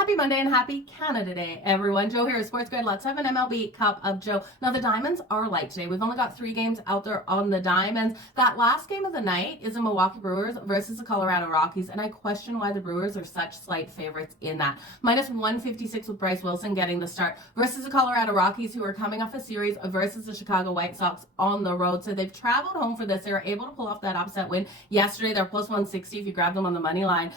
Happy Monday and happy Canada Day, everyone. Jo here, Sports Grid. Let's have an MLB Cup of Joe. Now, the Diamonds are light today. We've only got 3 games out there on the Diamonds. That last game of the night is the Milwaukee Brewers versus the Colorado Rockies, and I question why the Brewers are such slight favorites in that. Minus 156 with Bryce Wilson getting the start versus the Colorado Rockies, who are coming off a series versus the Chicago White Sox on the road. So they've traveled home for this. They were able to pull off that upset win yesterday. They're plus 160 if you grab them on the money line.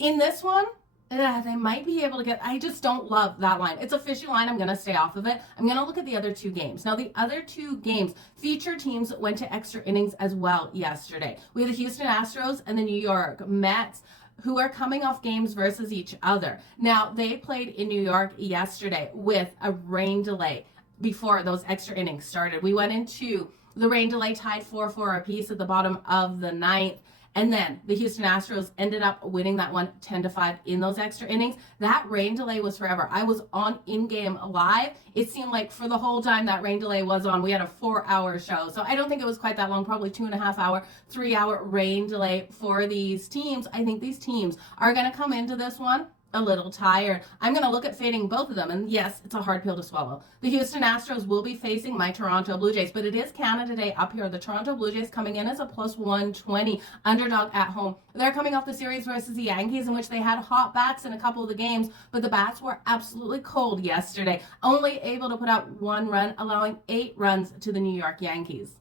In this one, they might be able to get, I just don't love that line. It's a fishy line. I'm going to stay off of it. I'm going to look at the other 2 games. Now, the other 2 games feature teams that went to extra innings as well yesterday. We have the Houston Astros and the New York Mets, who are coming off games versus each other. Now, they played in New York yesterday with a rain delay before those extra innings started. We went into the rain delay tied 4-4 apiece at the bottom of the 9th. And then the Houston Astros ended up winning that one 10-5 in those extra innings. That rain delay was forever. I was on in-game live. It seemed like for the whole time that rain delay was on, we had a 4-hour show. So I don't think it was quite that long, probably 2.5 hour, 3-hour rain delay for these teams. I think these teams are going to come into this one a little tired. I'm going to look at fading both of them, and yes, it's a hard pill to swallow. The Houston Astros will be facing my Toronto Blue Jays, but it is Canada Day up here. The Toronto Blue Jays coming in as a plus 120 underdog at home. They're coming off the series versus the Yankees, in which they had hot bats in a couple of the games, but the bats were absolutely cold yesterday, only able to put out 1 run, allowing 8 runs to the New York Yankees.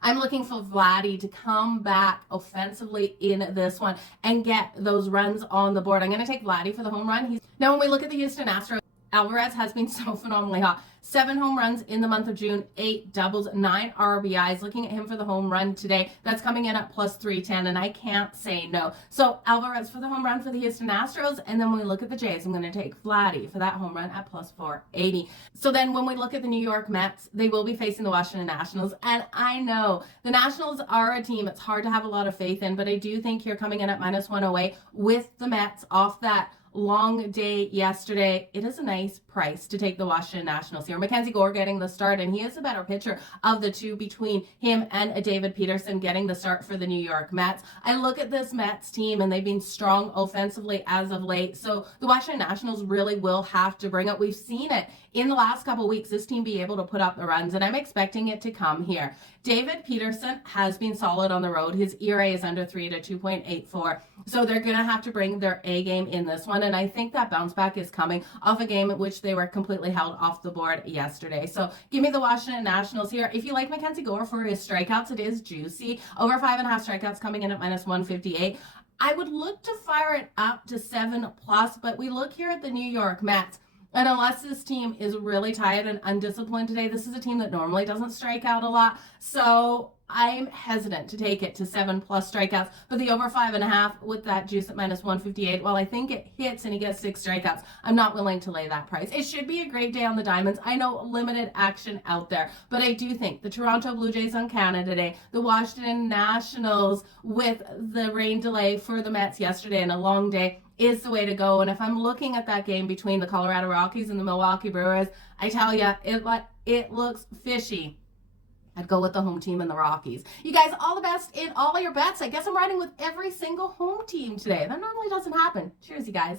I'm looking for Vladdy to come back offensively in this one and get those runs on the board. I'm going to take Vladdy for the home run. Now, when we look at the Houston Astros, Alvarez has been so phenomenally hot. 7 home runs in the month of June, 8 doubles, 9 RBIs. Looking at him for the home run today, that's coming in at plus 310, and I can't say no. So Alvarez for the home run for the Houston Astros, and then when we look at the Jays, I'm going to take Vladdy for that home run at plus 480. So then when we look at the New York Mets, they will be facing the Washington Nationals, and I know the Nationals are a team it's hard to have a lot of faith in, but I do think here coming in at minus 108 with the Mets off that long day yesterday, it is a nice price to take the Washington Nationals here. Mackenzie Gore getting the start, and he is a better pitcher of the 2 between him and David Peterson getting the start for the New York Mets. I look at this Mets team, and they've been strong offensively as of late, so the Washington Nationals really will have to bring it. We've seen it in the last couple of weeks, this team be able to put up the runs, and I'm expecting it to come here. David Peterson has been solid on the road. His ERA is under 3 to 2.84, so they're going to have to bring their A game in this one, and I think that bounce back is coming off a game at which they were completely held off the board yesterday. So give me the Washington Nationals here. If you like Mackenzie Gore for his strikeouts, it is juicy. Over 5.5 strikeouts coming in at minus 158. I would look to fire it up to 7+, but we look here at the New York Mets. And unless this team is really tired and undisciplined today, this is a team that normally doesn't strike out a lot. So I'm hesitant to take it to 7+ strikeouts. But the over 5.5 with that juice at minus 158, while I think it hits and he gets 6 strikeouts, I'm not willing to lay that price. It should be a great day on the Diamonds. I know limited action out there, but I do think the Toronto Blue Jays on Canada Day, the Washington Nationals with the rain delay for the Mets yesterday and a long day, is the way to go. And if I'm looking at that game between the Colorado Rockies and the Milwaukee Brewers, I tell you, it looks fishy. I'd go with the home team and the Rockies. You guys, all the best in all of your bets. I guess I'm riding with every single home team today. That normally doesn't happen. Cheers, you guys.